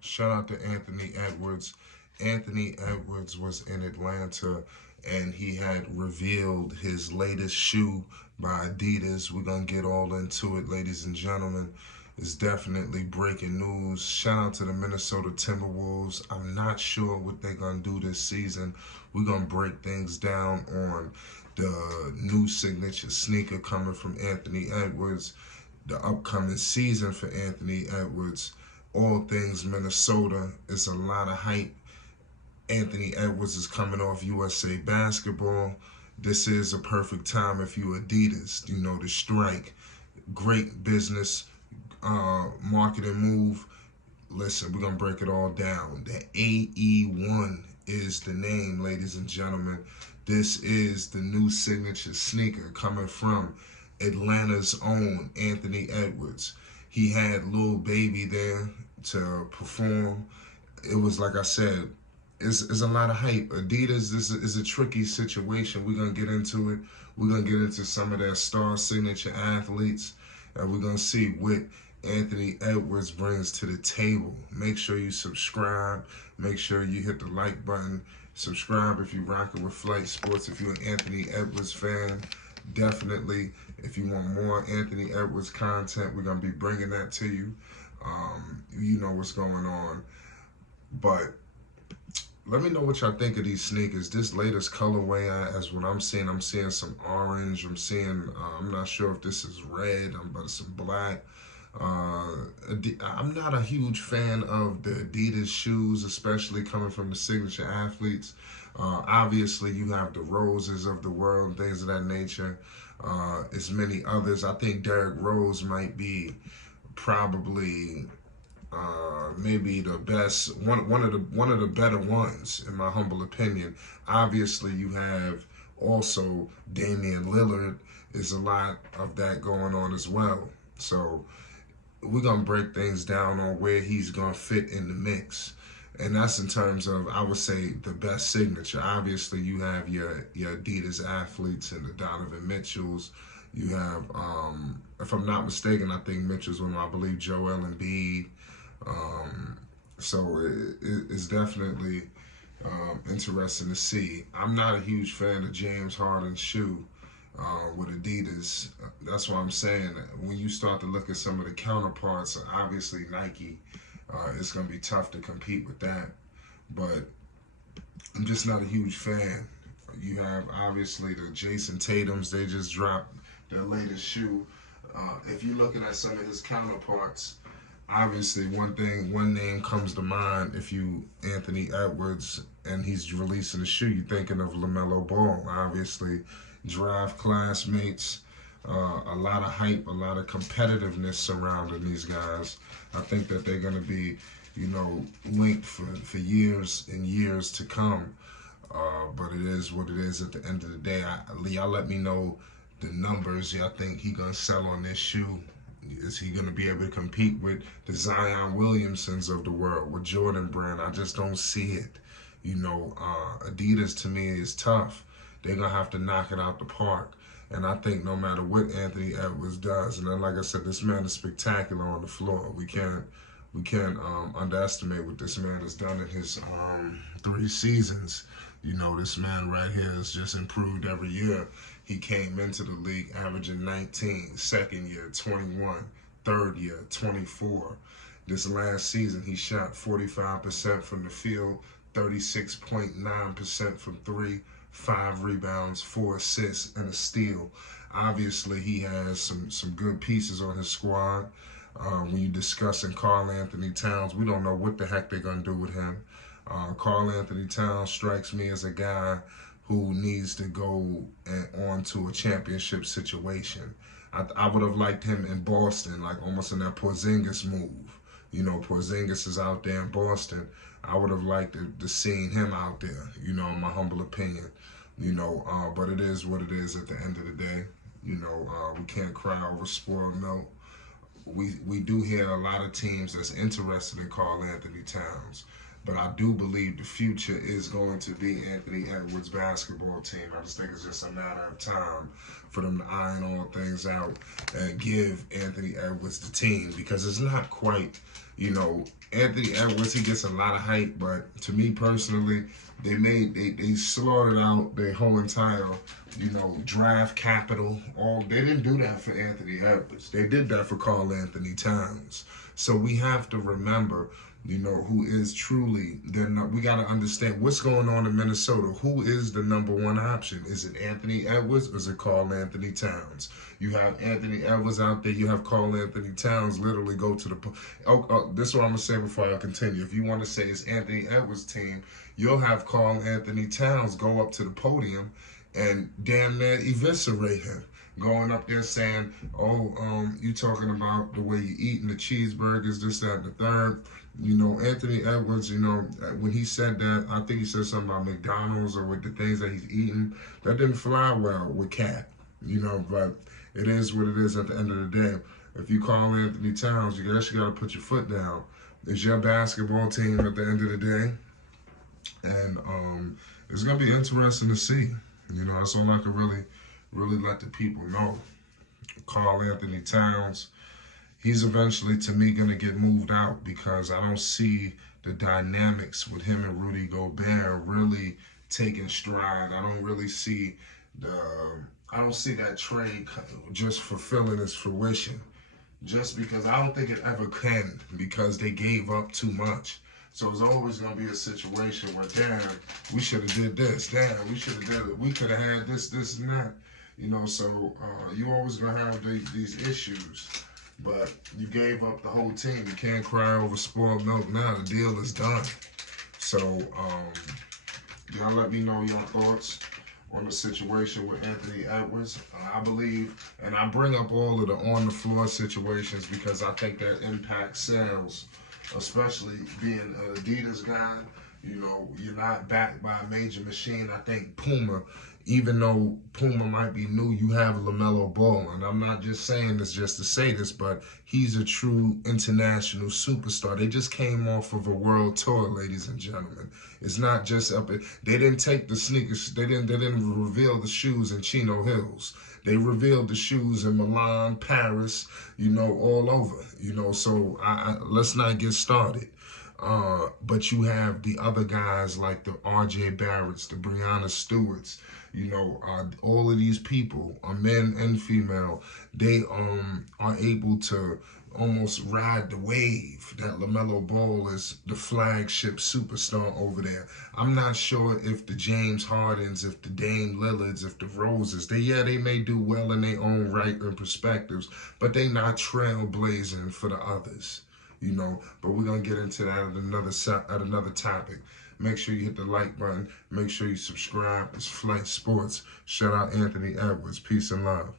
Shout out to Anthony Edwards. Anthony Edwards was in Atlanta and he had revealed his latest shoe by Adidas. We're going to get all into it, ladies and gentlemen. It's definitely breaking news. Shout out to the Minnesota Timberwolves. I'm not sure what they're going to do this season. We're going to break things down on the new signature sneaker coming from Anthony Edwards, the upcoming season for Anthony Edwards, all things Minnesota. It's a lot of hype. Anthony Edwards is coming off USA basketball. This is a perfect time if you Adidas, the strike. Great business, marketing move. Listen, we're going to break it all down. The AE1 is the name, ladies and gentlemen. This is the new signature sneaker coming from Atlanta's own Anthony Edwards. He had Lil Baby there to perform. It was, like I said, it's a lot of hype. Adidas is a tricky situation. We're going to get into it. We're going to get into some of their star signature athletes, and we're going to see what Anthony Edwards brings to the table. Make sure you subscribe. Make sure you hit the like button. Subscribe if you're rocking with Flight Sports. If you're an Anthony Edwards fan, definitely. If you want more Anthony Edwards content, we're going to be bringing that to you. You know what's going on. But let me know what y'all think of these sneakers. This latest colorway, as what I'm seeing some orange. I'm not sure if this is red, but it's some black. I'm not a huge fan of the Adidas shoes, especially coming from the signature athletes. Obviously, you have the Roses of the world, things of that nature. As many others. I think Derrick Rose might be probably maybe the best, one of the better ones in my humble opinion. Obviously, you have also Damian Lillard. Is a lot of that going on as well. So we're gonna break things down on where he's gonna fit in the mix. And that's in terms of, I would say, the best signature. Obviously, you have your Adidas athletes and the Donovan Mitchells. You have, if I'm not mistaken, I think Mitchell's one, I believe Joel Embiid. So it's definitely interesting to see. I'm not a huge fan of James Harden's shoe with Adidas. That's why I'm saying that when you start to look at some of the counterparts, obviously Nike, it's going to be tough to compete with that. But I'm just not a huge fan. You have obviously the Jason Tatums. They just dropped their latest shoe. If you're looking at some of his counterparts, obviously one name comes to mind. If you Anthony Edwards and he's releasing a shoe, you're thinking of LaMelo Ball. Obviously, draft classmates. A lot of hype, a lot of competitiveness surrounding these guys. I think that they're going to be, linked for years and years to come. But it is what it is at the end of the day. Y'all let me know the numbers y'all think he going to sell on this shoe. Is he going to be able to compete with the Zion Williamsons of the world, with Jordan Brand? I just don't see it. Adidas to me is tough. They're going to have to knock it out the park. And I think no matter what Anthony Edwards does, and then like I said, this man is spectacular on the floor. We can't underestimate what this man has done in his 3 seasons. This man right here has just improved every year. He came into the league averaging 19, second year 21, third year 24. This last season he shot 45% from the field, 36.9% from 3, 5 rebounds, 4 assists, and a steal. Obviously, he has some good pieces on his squad. When you're discussing Karl Anthony Towns, we don't know what the heck they're going to do with him. Karl Anthony Towns strikes me as a guy who needs to go on to a championship situation. I would have liked him in Boston, like almost in that Porzingis move. Porzingis is out there in Boston. I would have liked to seen him out there, in my humble opinion. But it is what it is at the end of the day. We can't cry over spoiled milk. We do hear a lot of teams that's interested in Karl Anthony Towns. But I do believe the future is going to be Anthony Edwards' basketball team. I just think it's just a matter of time for them to iron all things out and give Anthony Edwards the team, because it's not quite, Anthony Edwards, he gets a lot of hype, but to me personally, they slaughtered out their whole entire, draft capital. All they didn't do that for Anthony Edwards. They did that for Karl Anthony Towns. So we have to remember, who is truly we got to understand what's going on in Minnesota. Who is the number one option? Is it Anthony Edwards or is it Karl Anthony Towns? You have Anthony Edwards out there. You have Karl Anthony Towns literally go to the. This is what I'm gonna say before I continue. If you want to say it's Anthony Edwards' team, you'll have Karl Anthony Towns go up to the podium and damn near eviscerate him. Going up there saying, "Oh, you talking about the way you eating the cheeseburgers, this, that, and the third." Anthony Edwards, when he said that, I think he said something about McDonald's or with the things that he's eating. That didn't fly well with Cat, but it is what it is at the end of the day. If you call Anthony Towns, you actually got to put your foot down. It's your basketball team at the end of the day. And it's going to be interesting to see. That's all I can really let the people know. Karl Anthony Towns, he's eventually, to me, going to get moved out because I don't see the dynamics with him and Rudy Gobert really taking stride. I don't really see that trade just fulfilling its fruition. Just because I don't think it ever can, because they gave up too much. So it's always going to be a situation where, damn, we should have did this. Damn, we should have did it. We could have had this, and that. So you always going to have these issues. But you gave up the whole team. You can't cry over spoiled milk now. The deal is done. So y'all let me know your thoughts on the situation with Anthony Edwards. I believe, and I bring up all of the on-the-floor situations because I think that impacts sales, especially being an Adidas guy. You're not backed by a major machine. I think Puma, even though Puma might be new, you have LaMelo Ball. And I'm not just saying this just to say this, but he's a true international superstar. They just came off of a world tour, ladies and gentlemen. It's not just they didn't take the sneakers, they didn't reveal the shoes in Chino Hills. They revealed the shoes in Milan, Paris, all over. So let's not get started. But you have the other guys like the R.J. Barretts, the Breonna Stewarts, all of these people, men and female, they are able to almost ride the wave that LaMelo Ball is the flagship superstar over there. I'm not sure if the James Hardens, if the Dame Lillards, if the Roses, they may do well in their own right and perspectives, but they not trailblazing for the others. But we're going to get into that at another topic. Make sure you hit the like button. Make sure you subscribe. It's Flight Sports. Shout out Anthony Edwards. Peace and love.